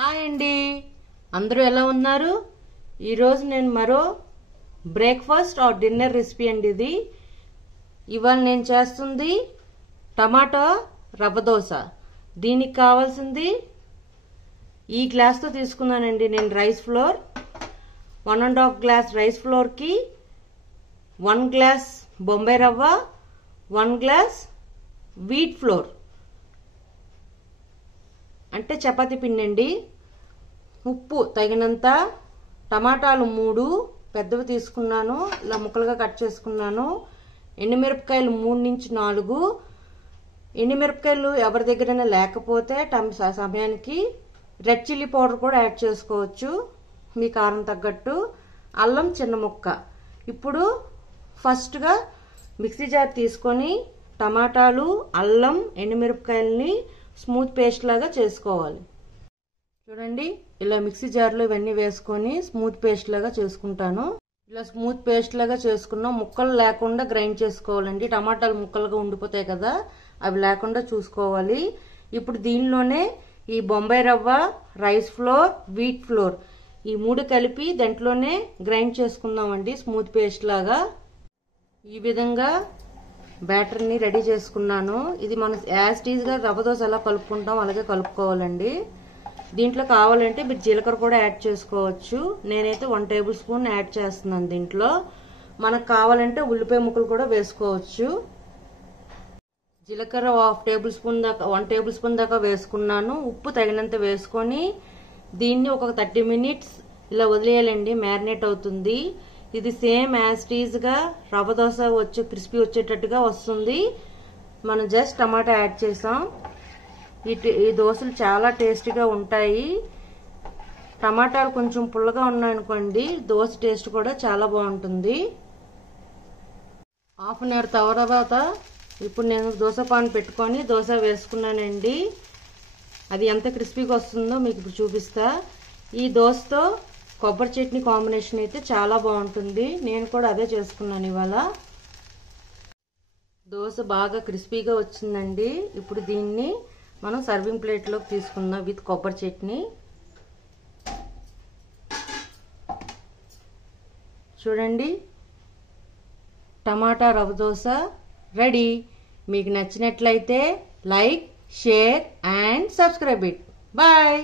Hi అండి, అందరూ ఎలా ఉన్నారు? ఈరోజు నేను మరో బ్రేక్ఫాస్ట్ ఆర్ డిన్నర్ రెసిపీ అండి. ఇవాళ నేను చేస్తుంది టమాటా రవ్వ దోశ. దీనికి కావాల్సింది ఈ గ్లాస్తో తీసుకున్నానండి నేను రైస్ ఫ్లోర్. 1.5 గ్లాస్ రైస్ ఫ్లోర్కి 1 గ్లాస్ బొంబాయి రవ్వ, 1 గ్లాస్ వీట్ ఫ్లోర్ అంటే చపాతీ పిండి అండి. ఉప్పు తగినంత, టమాటాలు 3 పెద్దవి తీసుకున్నాను, ఇలా ముక్కలుగా కట్ చేసుకున్నాను. ఎండుమిరపకాయలు 3 నుంచి 4. ఎండుమిరపకాయలు ఎవరి దగ్గరైనా లేకపోతే సమయానికి రెడ్ చిల్లీ పౌడర్ కూడా యాడ్ చేసుకోవచ్చు, మీ కారం తగ్గట్టు. అల్లం చిన్న ముక్క. ఇప్పుడు ఫస్ట్గా మిక్సీ జార్ తీసుకొని టమాటాలు, అల్లం, ఎండుమిరపకాయలని స్మూత్ పేస్ట్ లాగా చేసుకోవాలి. చూడండి, ఇలా మిక్సీ జార్లో ఇవన్నీ వేసుకొని స్మూత్ పేస్ట్ లాగా చేసుకుంటాను. ఇలా స్మూత్ పేస్ట్ లాగా చేసుకున్నాం. ముక్కలు లేకుండా గ్రైండ్ చేసుకోవాలండి. టమాటాలు ముక్కలుగా ఉండిపోతాయి కదా, అవి లేకుండా చూసుకోవాలి. ఇప్పుడు దీనిలోనే ఈ బొంబాయి రవ్వ, రైస్ ఫ్లోర్, వీట్ ఫ్లోర్ ఈ 3 కలిపి దాంట్లోనే గ్రైండ్ చేసుకుందామండి స్మూత్ పేస్ట్ లాగా. ఈ విధంగా బ్యాటర్ని రెడీ చేసుకున్నాను. ఇది మనం యాస్టీజ్గా రవ్వ దోశ ఎలా కలుపుకుంటాం అలాగే కలుపుకోవాలండి. దీంట్లో కావాలంటే మీరు జీలకర్ర కూడా యాడ్ చేసుకోవచ్చు. నేనైతే 1 టేబుల్ స్పూన్ యాడ్ చేస్తున్నాను. దీంట్లో మనకు కావాలంటే ఉల్లిపాయ ముక్కలు కూడా వేసుకోవచ్చు. జీలకర్ర 1 టేబుల్ స్పూన్ దాకా వేసుకున్నాను. ఉప్పు తగినంత వేసుకొని దీన్ని ఒక 30 మినిట్స్ ఇలా వదిలేయాలండి, మ్యారినేట్ అవుతుంది. ఇది సేమ్ యాస్టీజ్గా రవ్వ దోశ క్రిస్పీ వచ్చేటట్టుగా వస్తుంది. మనం జస్ట్ టమాటా యాడ్ చేసాం. ఈ దోశలు చాలా టేస్టీగా ఉంటాయి. టమాటాలు కొంచెం పుల్లగా ఉన్నాయనుకోండి, దోశ టేస్ట్ కూడా చాలా బాగుంటుంది. హాఫ్ అన్ అవర్ తర్వాత ఇప్పుడు నేను దోశ పాన్ పెట్టుకొని దోశ వేసుకున్నానండి. అది ఎంత క్రిస్పీగా వస్తుందో మీకు ఇప్పుడు చూపిస్తా. ఈ దోశతో కొబ్బరి చట్నీ కాంబినేషన్ అయితే చాలా బాగుంటుంది. నేను కూడా అదే చేసుకున్నాను ఇవాళ. దోశ బాగా క్రిస్పీగా వచ్చిందండి. ఇప్పుడు దీన్ని మనం సర్వింగ్ ప్లేట్లోకి తీసుకుందాం విత్ కొబ్బరి చట్నీ. చూడండి, టమాటా రవ్వ దోశ రెడీ. మీకు నచ్చినట్లయితే like, share and subscribe it. Bye.